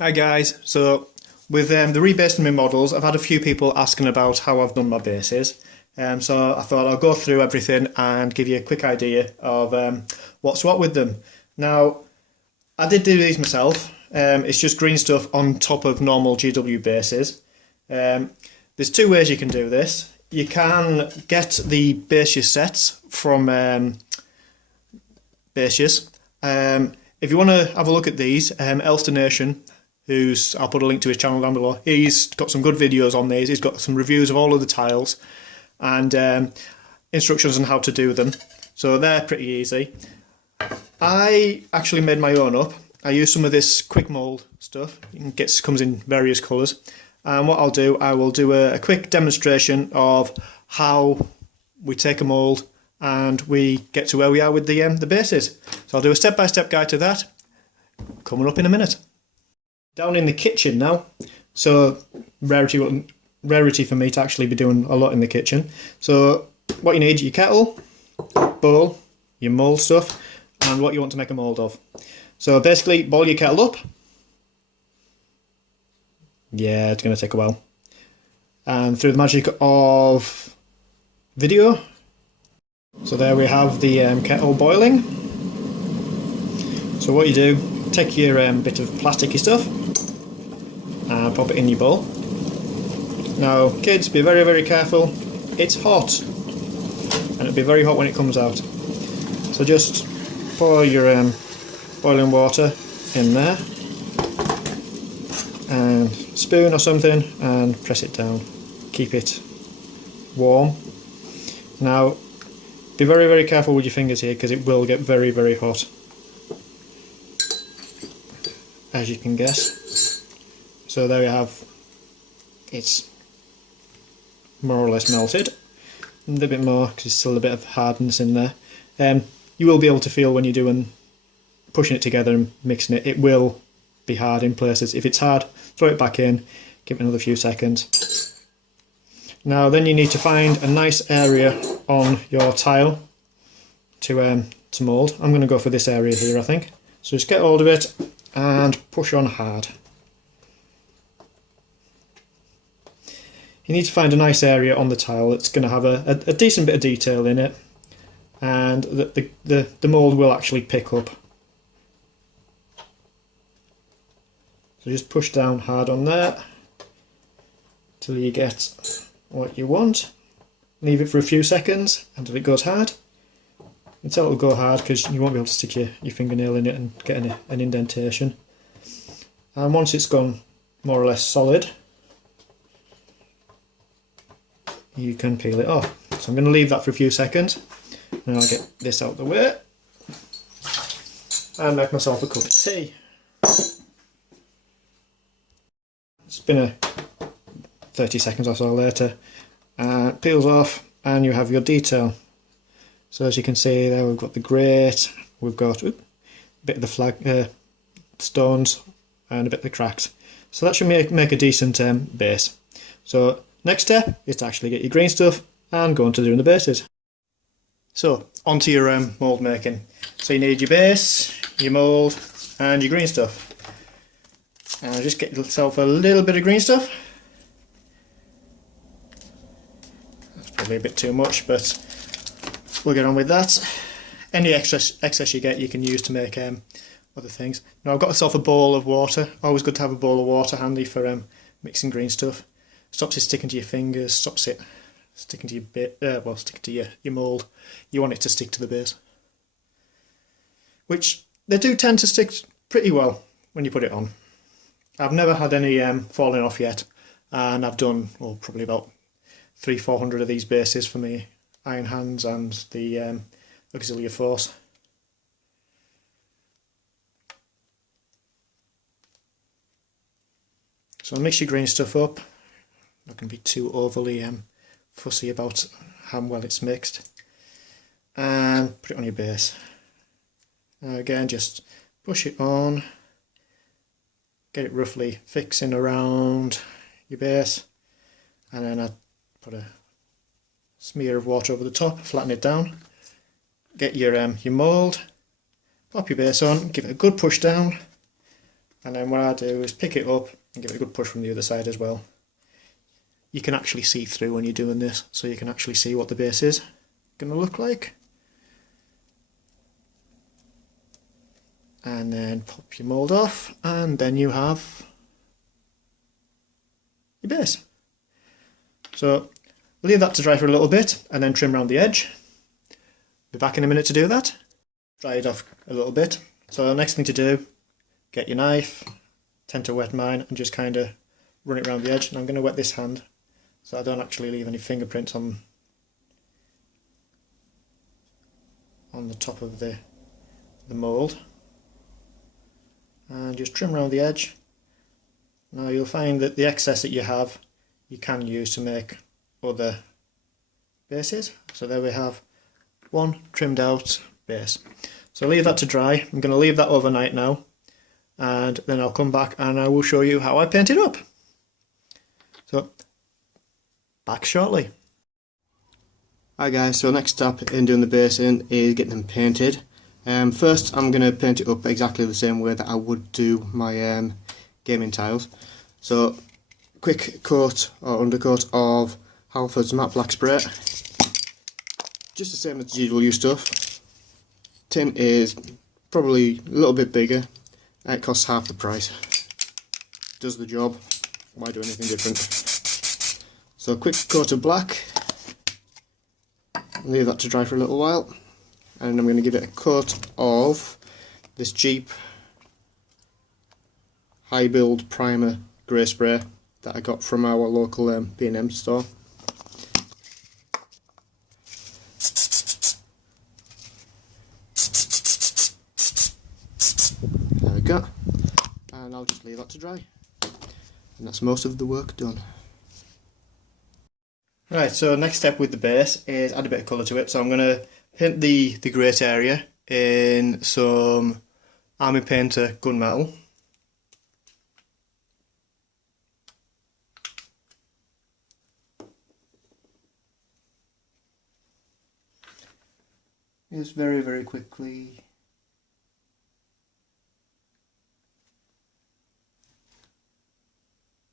Hi guys, so with the rebasing my models, I've had a few people asking about how I've done my bases. So I thought I'll go through everything and give you a quick idea of what's what with them. Now, I did do these myself. It's just green stuff on top of normal GW bases. There's two ways you can do this. You can get the Baseus sets from Baseus. If you want to have a look at these, Elster Nation, I'll put a link to his channel down below. He's got some good videos on these. He's got some reviews of all of the tiles and instructions on how to do them. So they're pretty easy. I actually made my own up. I used some of this quick mold stuff. Comes in various colours. And what I'll do, I will do a quick demonstration of how we take a mould and we get to where we are with the bases. So I'll do a step-by-step guide to that, coming up in a minute. Down in the kitchen now, so rarity for me to actually be doing a lot in the kitchen. So what you need, your kettle, bowl, your mould stuff, and what you want to make a mould of. So basically, boil your kettle up. Yeah, it's going to take a while. And through the magic of video, so there we have the kettle boiling. So what you do, take your bit of plasticky stuff and pop it in your bowl. Now kids, be very, very careful. It's hot and it'll be very hot when it comes out. So just pour your boiling water in there and spoon or something and press it down. Keep it warm. Now be very, very careful with your fingers here because it will get very, very hot, as you can guess. So there we have, it's more or less melted. A little bit more because there's still a bit of hardness in there. You will be able to feel when you're doing pushing it together and mixing it, it will be hard in places. If it's hard, throw it back in, give it another few seconds. Now then you need to find a nice area on your tile to mould. I'm going to go for this area here, I think. So just get hold of it and push on hard. You need to find a nice area on the tile that's going to have a decent bit of detail in it, and the mould will actually pick up. So just push down hard on there till you get what you want. Leave it for a few seconds until it goes hard. Until it'll go hard because you won't be able to stick your fingernail in it and get an indentation. And once it's gone more or less solid, you can peel it off. So I'm going to leave that for a few seconds and I'll get this out of the way and make myself a cup of tea. It's been a 30 seconds or so later, and it peels off and you have your detail. So as you can see there, we've got the grate, we've got a bit of the flag stones and a bit of the cracks. So that should make a decent base. So next step is to actually get your green stuff and go on to doing the bases. So onto your mould making. So you need your base, your mould and your green stuff. And just get yourself a little bit of green stuff. That's probably a bit too much, but we'll get on with that. Any excess you get you can use to make other things. Now I've got myself a bowl of water. Always good to have a bowl of water handy for mixing green stuff. Stops it sticking to your fingers, stops it sticking to your sticking to your mould. You want it to stick to the base, which they do tend to stick pretty well when you put it on. I've never had any falling off yet, and I've done probably about 300-400 of these bases for me Iron Hands and the Auxilia Force. So mix your green stuff up. Not going to be too overly fussy about how well it's mixed, and put it on your base. Now again, just push it on, get it roughly fixing around your base, and then I put a smear of water over the top, flatten it down, get your mould, pop your base on, give it a good push down, And then what I do is pick it up and give it a good push from the other side as well. You can actually see through when you're doing this, so you can actually see what the base is going to look like. And then pop your mould off, and then you have your base. So leave that to dry for a little bit and then trim around the edge. Be back in a minute to do that. Dry it off a little bit. So the next thing to do, get your knife, tend to wet mine, and just kind of run it around the edge. And I'm going to wet this hand so I don't actually leave any fingerprints on the top of the mould. And just trim around the edge. Now you'll find that the excess that you have you can use to make other bases. So there we have one trimmed out base. So leave that to dry. I'm going to leave that overnight now, and then I'll come back and I will show you how I paint it up. So back shortly. Hi guys, so next step in doing the basing is getting them painted. First I'm going to paint it up exactly the same way that I would do my gaming tiles. So quick coat or undercoat of Halford's matte black spray, just the same as the usual use stuff. Tin is probably a little bit bigger and it costs half the price. Does the job, why do anything different? So a quick coat of black, leave that to dry for a little while. And I'm going to give it a coat of this Jeep High Build Primer Grey Spray that I got from our local B&M store. There we go. And I'll just leave that to dry. And that's most of the work done. Right, so next step with the base is add a bit of colour to it. So I'm going to paint the grate area in some Army Painter gunmetal. Just very quickly.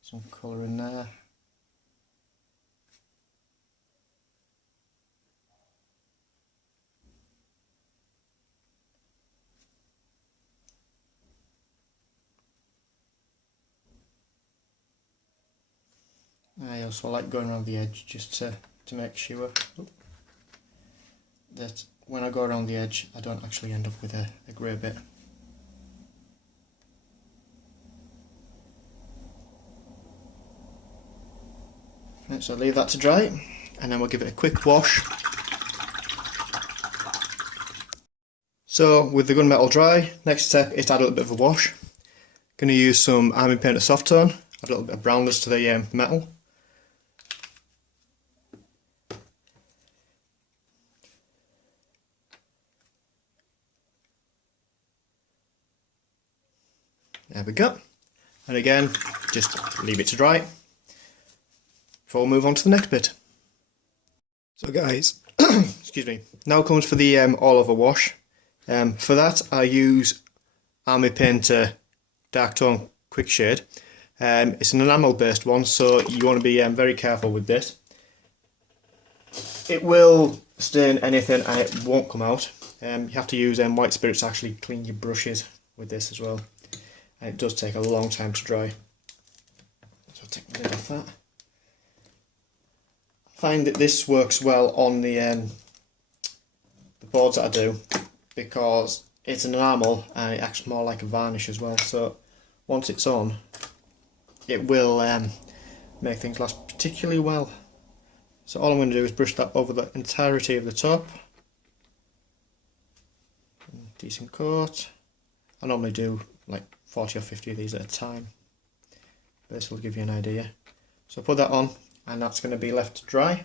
Some colour in there. I also like going around the edge just to make sure that when I go around the edge I don't actually end up with a grey bit. Right, so leave that to dry and then we'll give it a quick wash. So with the gunmetal dry, next step is to add a little bit of a wash. Going to use some Army Painter Soft Tone, add a little bit of brownness to the metal. There we go. And again, just leave it to dry before we move on to the next bit. So guys, excuse me, now comes for the all over wash. For that I use Army Painter Dark Tone Quick Shade. It's an enamel based one, so you want to be very careful with this. It will stain anything and it won't come out. You have to use white spirits to actually clean your brushes with this as well. And it does take a long time to dry. So I'll take the lid off that. I find that this works well on the boards that I do because it's an enamel and it acts more like a varnish as well. So once it's on, it will make things last particularly well. So all I'm going to do is brush that over the entirety of the top. Decent coat. I normally do like 40 or 50 of these at a time. This will give you an idea. So put that on and that's going to be left to dry.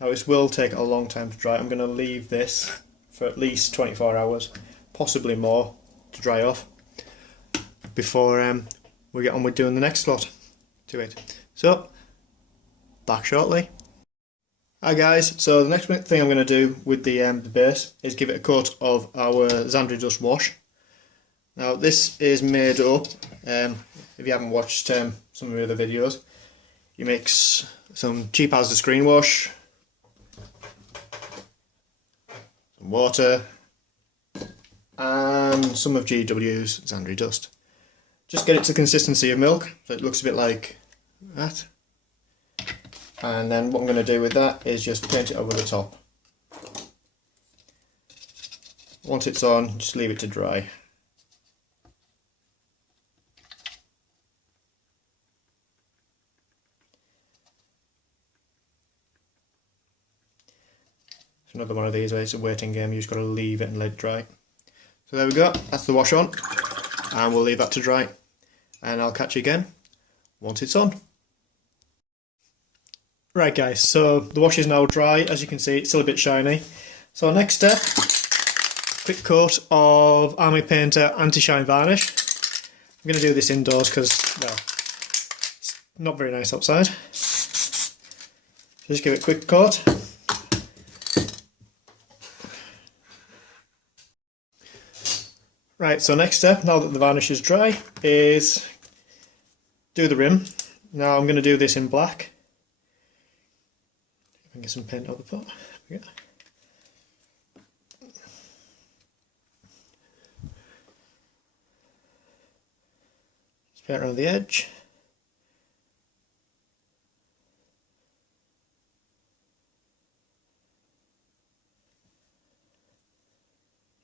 Now this will take a long time to dry. I'm going to leave this for at least 24 hours, possibly more, to dry off before we get on with doing the next lot to it. So, back shortly. Hi guys, so the next thing I'm going to do with the base is give it a coat of our Zandri Dust Wash. Now this is made up, if you haven't watched some of my other videos, you mix some cheap Asda screen wash, some water, and some of GW's Zandri dust. Just get it to the consistency of milk, so it looks a bit like that. And then what I'm going to do with that is just paint it over the top. Once it's on, just leave it to dry. It's another one of these where it's a waiting game, you just got to leave it and let it dry. So there we go, that's the wash on, and we'll leave that to dry. And I'll catch you again once it's on. Right guys, so the wash is now dry. As you can see, it's still a bit shiny. So next step, quick coat of Army Painter anti-shine varnish. I'm going to do this indoors because, well, it's not very nice outside. So just give it a quick coat. Right, so next step, now that the varnish is dry, is do the rim. Now I'm going to do this in black. If I can get some paint out the pot. There we go. Just paint around the edge.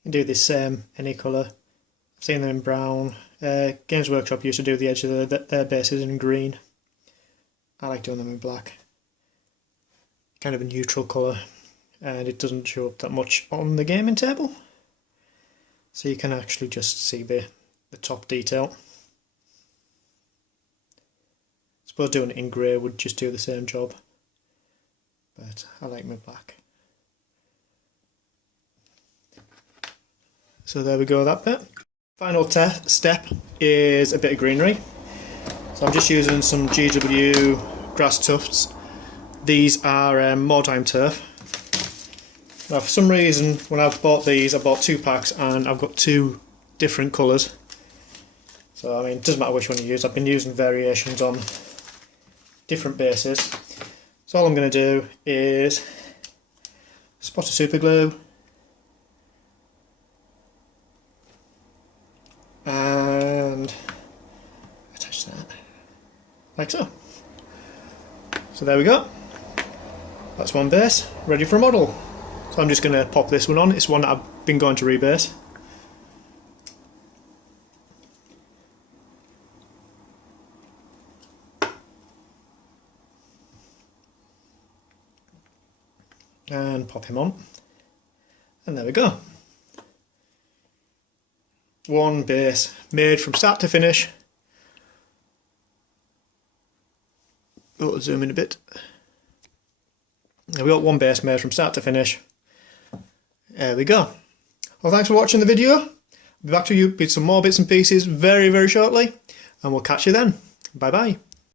You can do this any colour. I've seen them in brown. Games Workshop used to do the edge of their bases in green. I like doing them in black. Kind of a neutral colour, and it doesn't show up that much on the gaming table. So you can actually just see the top detail. I suppose doing it in grey would just do the same job, but I like my black. So there we go, that bit. Final step is a bit of greenery. So I'm just using some GW grass tufts. These are Mordheim turf. Now for some reason when I've bought these, I bought 2 packs and I've got 2 different colours. So I mean, it doesn't matter which one you use. I've been using variations on different bases. So all I'm going to do is a spot of super glue and attach that like so. So there we go. That's one base ready for a model. So I'm just going to pop this one on. It's one that I've been going to rebase. And pop him on. And there we go. One base made from start to finish. Oh, zoom in a bit. Now we got one base made from start to finish. There we go. Well, thanks for watching the video. I'll be back to you with some more bits and pieces very, very shortly. And we'll catch you then. Bye bye.